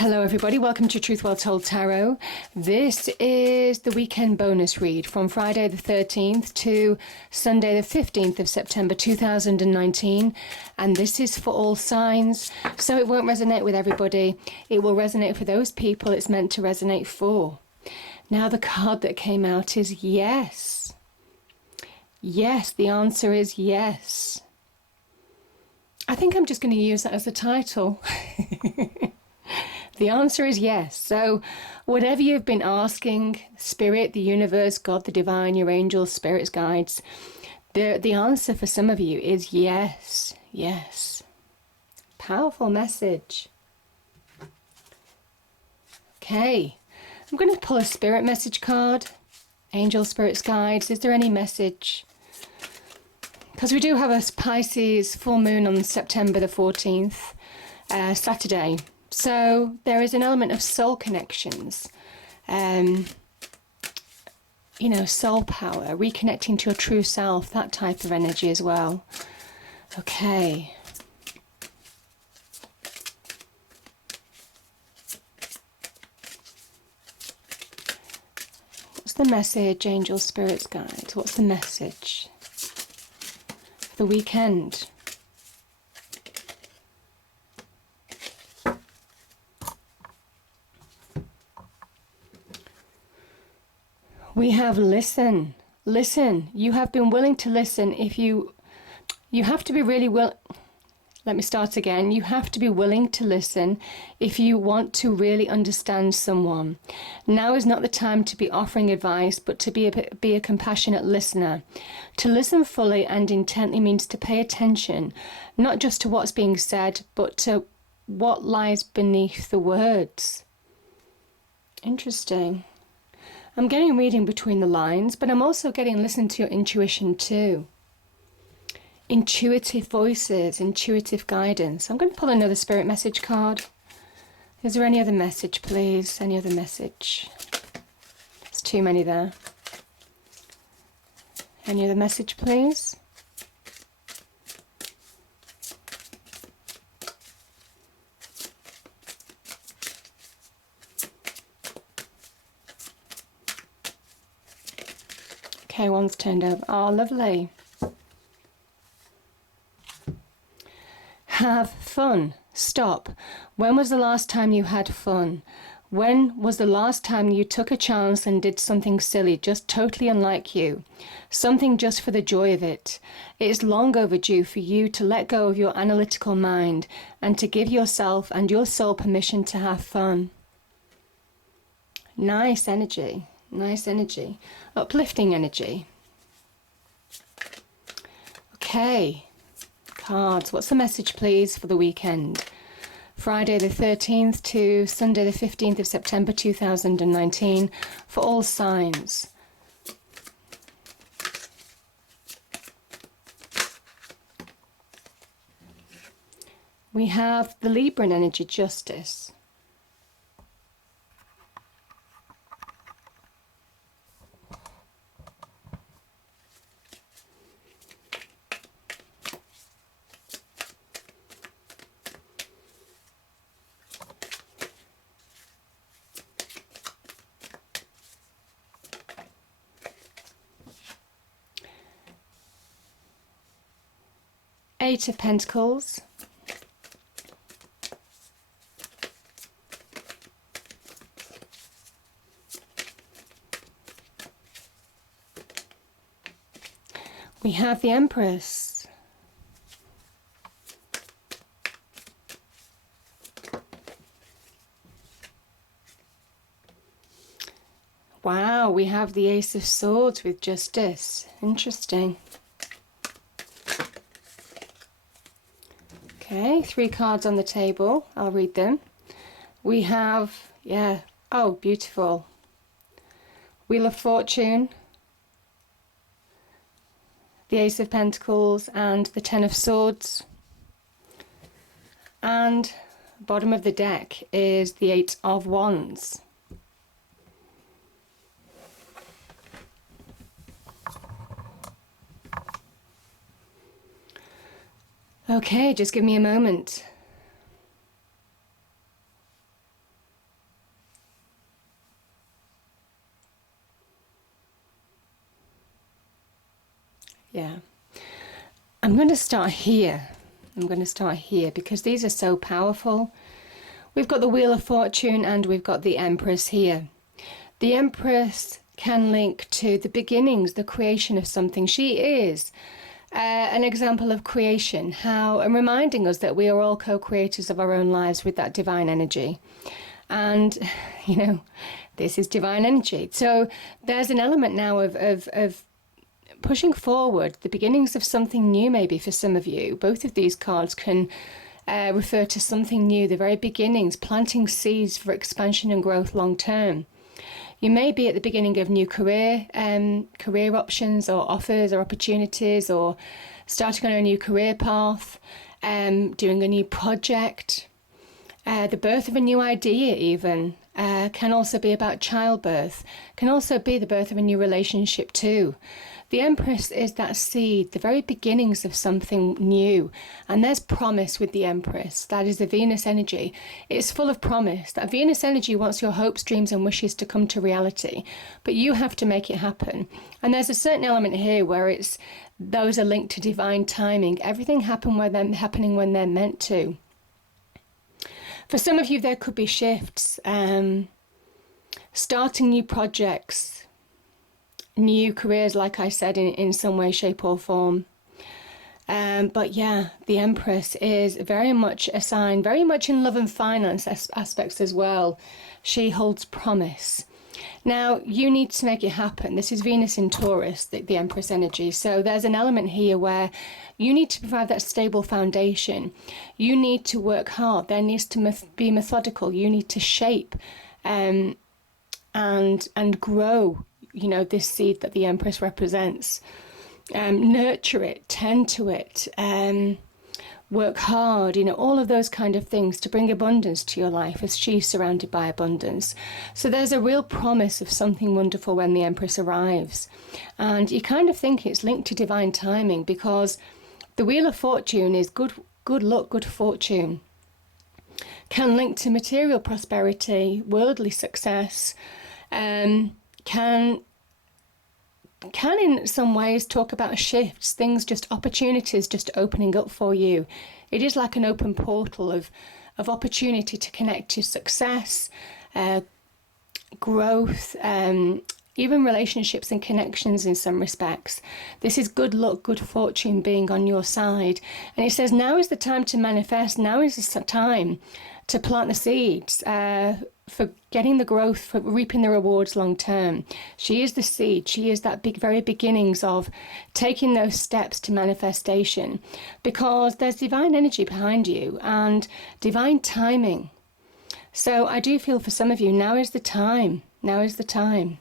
Hello everybody, welcome to Truth Well Told Tarot. This is the weekend bonus read from Friday the 13th to Sunday the 15th of September 2019, and this is for all signs, so it won't resonate with everybody. It will resonate for those people it's meant to resonate for. Now the card that came out is yes. Yes, the answer is yes. I think I'm just going to use that as a title. The answer is yes. So whatever you've been asking, Spirit, the universe, God, the divine, your angels, spirits, guides, the answer for some of you is yes. Yes. Powerful message. Okay. I'm going to pull a spirit message card. Angel, spirits, guides. Is there any message? Because we do have a Pisces full moon on September the 14th, Saturday. So there is an element of soul connections, you know, soul power, reconnecting to your true self, that type of energy as well. Okay. What's the message, angel, spirits, guides? What's the message for the weekend? We have listen. Listen. You have been willing to listen. If you have to be really let me start again. You have to be willing to listen if you want to really understand someone. Now is not the time to be offering advice, but to be a compassionate listener. To listen fully and intently means to pay attention, not just to what's being said, but to what lies beneath the words. Interesting. I'm getting reading between the lines, but I'm also getting listen to your intuition too. Intuitive voices, intuitive guidance. I'm going to pull another spirit message card. Is there any other message, please? Any other message? There's too many there. Any other message, please? Okay, one's turned over. Oh, lovely. Have fun. Stop. When was the last time you had fun? When was the last time you took a chance and did something silly, just totally unlike you? Something just for the joy of it. It is long overdue for you to let go of your analytical mind and to give yourself and your soul permission to have fun. Nice energy. Nice energy. Uplifting energy. Okay. Cards. What's the message, please, for the weekend? Friday the 13th to Sunday the 15th of September 2019 for all signs. We have the Libran energy, justice. Eight of Pentacles. We have the Empress. Wow, we have the Ace of Swords with justice. Interesting. Okay, 3 cards on the table. I'll read them. We have, oh, beautiful. Wheel of Fortune, the Ace of Pentacles, and the Ten of Swords. And bottom of the deck is the Eight of Wands. Okay, just give me a moment. Yeah. I'm going to start here. Because these are so powerful. We've got the Wheel of Fortune and we've got the Empress here. The Empress can link to the beginnings, the creation of something. She is an example of creation, and reminding us that we are all co-creators of our own lives with that divine energy. And, this is divine energy. So there's an element now of pushing forward, the beginnings of something new, maybe for some of you. Both of these cards can refer to something new, the very beginnings, planting seeds for expansion and growth long term. You may be at the beginning of new career options or offers or opportunities, or starting on a new career path, doing a new project, the birth of a new idea even. Can also be about childbirth, can also be the birth of a new relationship too. The Empress is that seed, the very beginnings of something new. And there's promise with the Empress. That is the Venus energy. It's full of promise. That Venus energy wants your hopes, dreams and wishes to come to reality. But you have to make it happen. And there's a certain element here where those are linked to divine timing. Everything happening when they're meant to. For some of you, there could be shifts, starting new projects, new careers, like I said, in some way, shape or form. But yeah, the Empress is very much a sign, very much in love and finance aspects as well. She holds promise. Now, you need to make it happen. This is Venus in Taurus, the Empress energy. So there's an element here where you need to provide that stable foundation. You need to work hard. There needs to be methodical. You need to shape and grow, this seed that the Empress represents. Nurture it, tend to it, work hard, all of those kind of things to bring abundance to your life, as she's surrounded by abundance. So there's a real promise of something wonderful when the Empress arrives. And you kind of think it's linked to divine timing, because the Wheel of Fortune is good luck, good fortune. Can link to material prosperity, worldly success, can in some ways talk about shifts, opportunities just opening up for you. It is like an open portal of opportunity to connect to success, growth, even relationships and connections in some respects. This is good luck, good fortune being on your side. And it says now is the time to manifest, now is the time to plant the seeds, for getting the growth, for reaping the rewards long term. She is the seed. She is that very beginnings of taking those steps to manifestation, because there's divine energy behind you and divine timing. So I do feel for some of you, now is the time. Now is the time.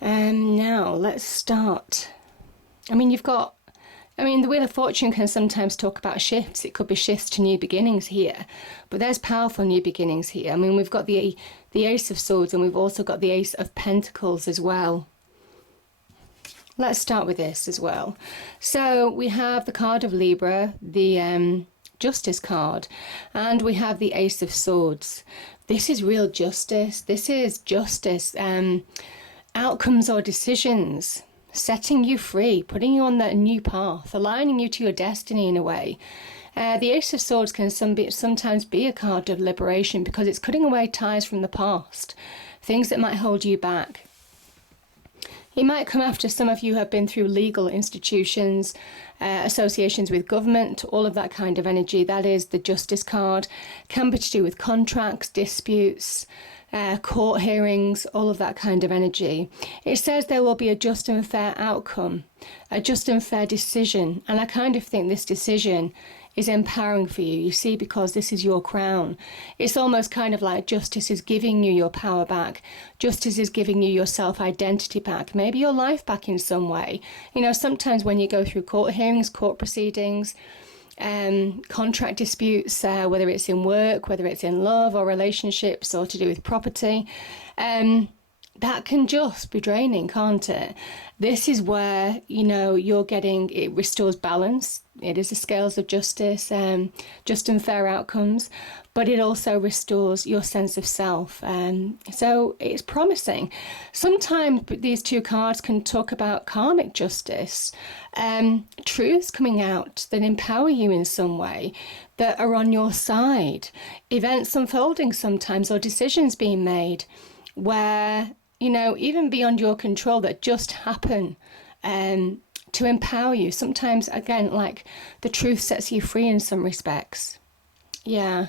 Now let's start. The Wheel of Fortune can sometimes talk about shifts. It could be shifts to new beginnings here, but there's powerful new beginnings here. We've got the Ace of Swords, and we've also got the Ace of Pentacles as well. Let's start with this as well. So we have the card of Libra, the Justice card, and we have the Ace of Swords. This is real justice. This is justice, outcomes or decisions, setting you free, putting you on that new path, aligning you to your destiny in a way. The Ace of Swords can sometimes be a card of liberation, because it's cutting away ties from the past, things that might hold you back. It might come after some of you have been through legal institutions, associations with government, all of that kind of energy. That is the Justice card. Can be to do with contracts, disputes, court hearings, all of that kind of energy. It says there will be a just and fair outcome, a just and fair decision. And I kind of think this decision is empowering for you, you see, because this is your crown. It's almost kind of like justice is giving you your power back. Justice is giving you your self-identity back, maybe your life back in some way. Sometimes when you go through court hearings, court proceedings, contract disputes, whether it's in work, whether it's in love or relationships or to do with property, that can just be draining, can't it? This is where, you know, you're getting, it restores balance. It is the scales of justice, just and fair outcomes, but it also restores your sense of self. So it's promising. Sometimes these two cards can talk about karmic justice, truths coming out that empower you in some way, that are on your side, events unfolding sometimes, or decisions being made where, you know, even beyond your control, that just happen to empower you. Sometimes, again, like the truth sets you free in some respects. Yeah,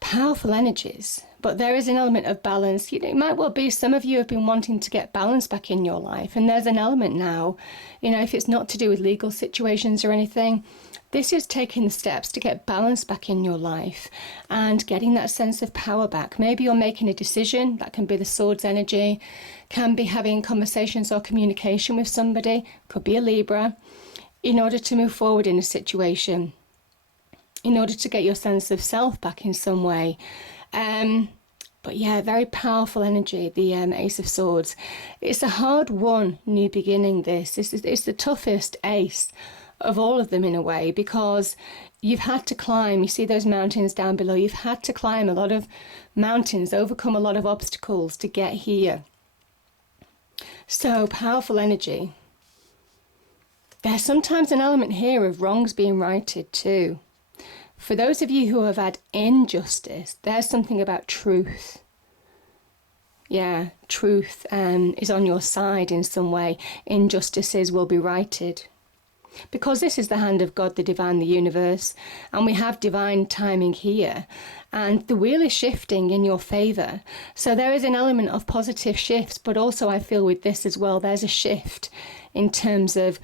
powerful energies. But there is an element of balance. You know, it might well be some of you have been wanting to get balance back in your life, and there's an element now, you know, if it's not to do with legal situations or anything, this is taking the steps to get balance back in your life and getting that sense of power back. Maybe you're making a decision, that can be the Swords energy, can be having conversations or communication with somebody, could be a Libra, in order to move forward in a situation, in order to get your sense of self back in some way. But yeah, very powerful energy, the Ace of Swords. It's a hard-won new beginning, this. It's the toughest ace of all of them in a way, because you've had to climb, you see those mountains down below, you've had to climb a lot of mountains, overcome a lot of obstacles to get here. So powerful energy. There's sometimes an element here of wrongs being righted too. For those of you who have had injustice, there's something about truth. Yeah, truth is on your side in some way. Injustices will be righted. Because this is the hand of God, the divine, the universe, and we have divine timing here, and the wheel is shifting in your favour. So there is an element of positive shifts, but also I feel with this as well, there's a shift in terms of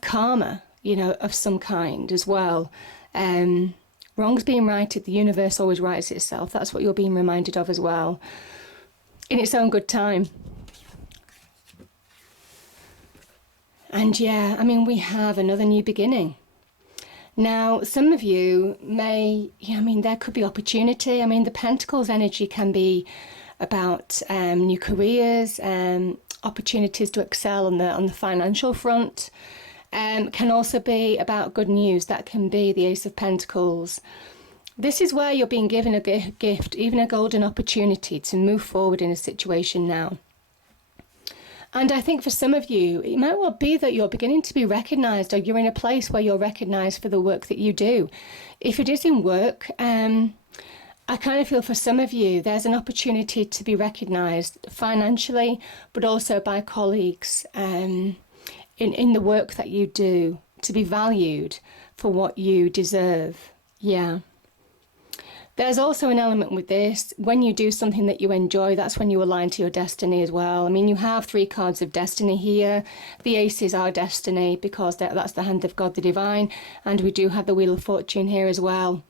karma, you know, of some kind as well. Wrongs being righted, the universe always rights itself. That's what you're being reminded of as well, in its own good time. And yeah, I mean, we have another new beginning. Now, some of you may, yeah, I mean, there could be opportunity. I mean, the Pentacles energy can be about new careers, opportunities to excel on the financial front. Can also be about good news. That can be the Ace of Pentacles. This is where you're being given a gift, even a golden opportunity to move forward in a situation now. And I think for some of you, it might well be that you're beginning to be recognised, or you're in a place where you're recognised for the work that you do. If it is in work, I kind of feel for some of you, there's an opportunity to be recognised financially, but also by colleagues in the work that you do, to be valued for what you deserve. Yeah. There's also an element with this, when you do something that you enjoy, that's when you align to your destiny as well. I mean, you have 3 cards of destiny here. The aces are destiny because that's the hand of God, the divine, and we do have the Wheel of Fortune here as well.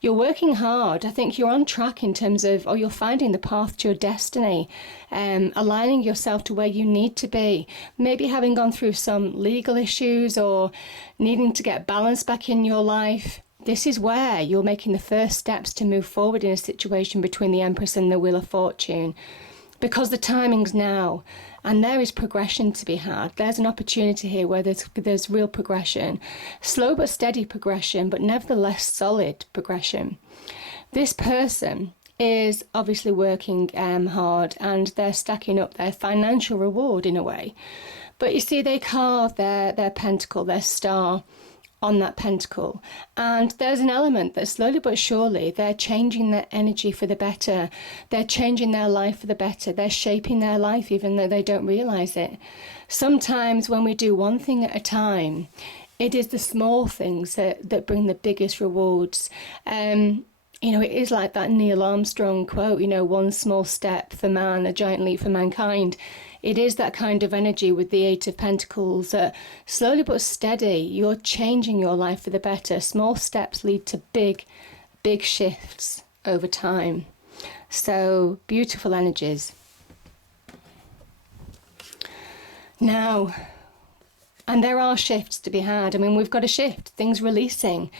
You're working hard. I think you're on track in terms of, or you're finding the path to your destiny, aligning yourself to where you need to be. Maybe having gone through some legal issues or needing to get balance back in your life. This is where you're making the first steps to move forward in a situation between the Empress and the Wheel of Fortune. Because the timing's now, and there is progression to be had. There's an opportunity here where there's real progression. Slow but steady progression, but nevertheless solid progression. This person is obviously working hard, and they're stacking up their financial reward in a way. But you see, they carve their pentacle, their star, on that pentacle, and there's an element that slowly but surely they're changing their energy for the better. They're changing their life for the better. They're shaping their life even though they don't realize it. Sometimes when we do one thing at a time, it is the small things that bring the biggest rewards. You know, it is like that Neil Armstrong quote, you know, one small step for man, a giant leap for mankind. It is that kind of energy with the 8 of Pentacles. Slowly but steady, you're changing your life for the better. Small steps lead to big, big shifts over time. So, beautiful energies. Now, and there are shifts to be had. I mean, we've got a shift, things releasing.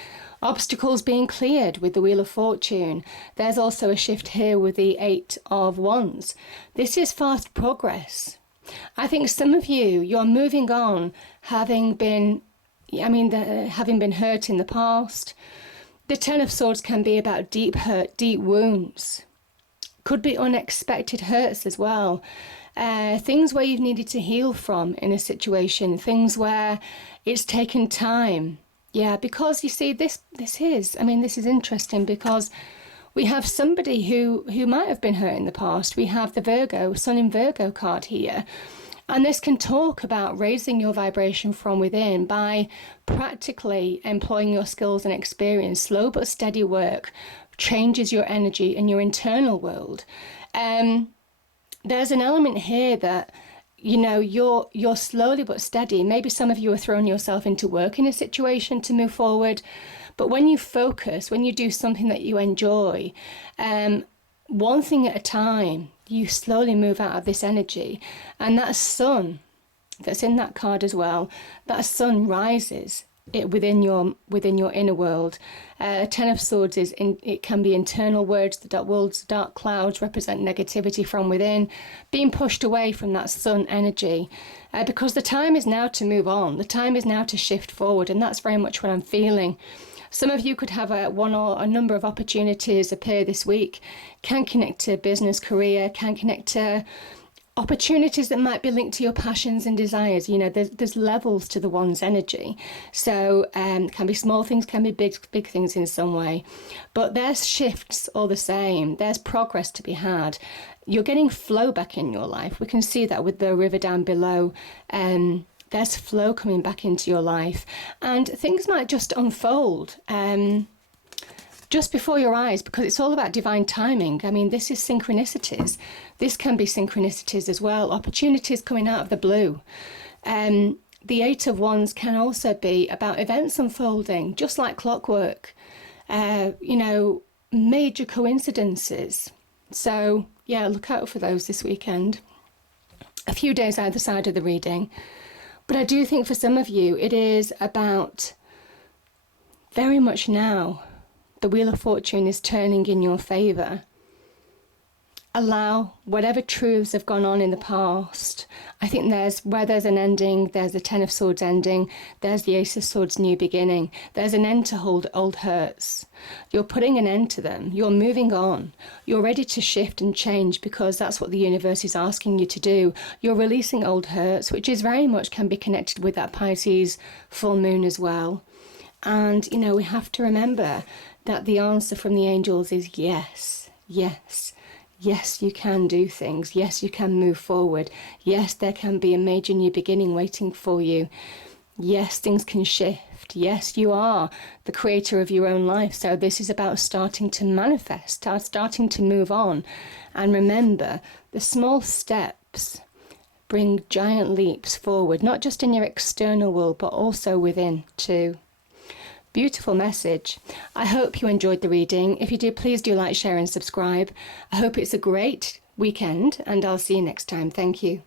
Obstacles being cleared with the Wheel of Fortune. There's also a shift here with the Eight of Wands. This is fast progress. I think some of you, you're moving on, having been hurt in the past. The Ten of Swords can be about deep hurt, deep wounds. Could be unexpected hurts as well. Things where you've needed to heal from in a situation. Things where it's taken time. Yeah, because you see, this is interesting because we have somebody who might have been hurt in the past. We have the Virgo, Sun in Virgo card here. And this can talk about raising your vibration from within by practically employing your skills and experience. Slow but steady work changes your energy in your internal world. There's an element here that, you know, you're slowly but steady. Maybe some of you are throwing yourself into work in a situation to move forward. But when you focus, when you do something that you enjoy, one thing at a time, you slowly move out of this energy. And that sun that's in that card as well, that sun rises within your inner world. Ten of Swords it can be internal words. The dark clouds represent negativity from within, being pushed away from that sun energy, because the time is now to move on. The time is now to shift forward, and that's very much what I'm feeling. Some of you could have one or a number of opportunities appear this week. Can connect to business, career, can connect to opportunities that might be linked to your passions and desires. You know, there's levels to the one's energy. So can be small things, can be big things in some way. But there's shifts all the same. There's progress to be had. You're getting flow back in your life. We can see that with the river down below. There's flow coming back into your life. And things might just unfold just before your eyes, because it's all about divine timing. I mean, this is synchronicities. This can be synchronicities as well. Opportunities coming out of the blue. The Eight of Wands can also be about events unfolding, just like clockwork. You know, major coincidences. So, yeah, look out for those this weekend. A few days either side of the reading. But I do think for some of you, it is about very much now. The Wheel of Fortune is turning in your favour. Allow whatever truths have gone on in the past. I think where there's an ending, there's the Ten of Swords ending, there's the Ace of Swords new beginning. There's an end to old hurts. You're putting an end to them. You're moving on. You're ready to shift and change because that's what the universe is asking you to do. You're releasing old hurts, which is very much can be connected with that Pisces full moon as well. And, you know, we have to remember that the answer from the angels is yes, yes. Yes, you can do things. Yes, you can move forward. Yes, there can be a major new beginning waiting for you. Yes, things can shift. Yes, you are the creator of your own life. So this is about starting to manifest, starting to move on. And remember, the small steps bring giant leaps forward, not just in your external world, but also within too. Beautiful message. I hope you enjoyed the reading. If you did, please do like, share and subscribe. I hope it's a great weekend and I'll see you next time. Thank you.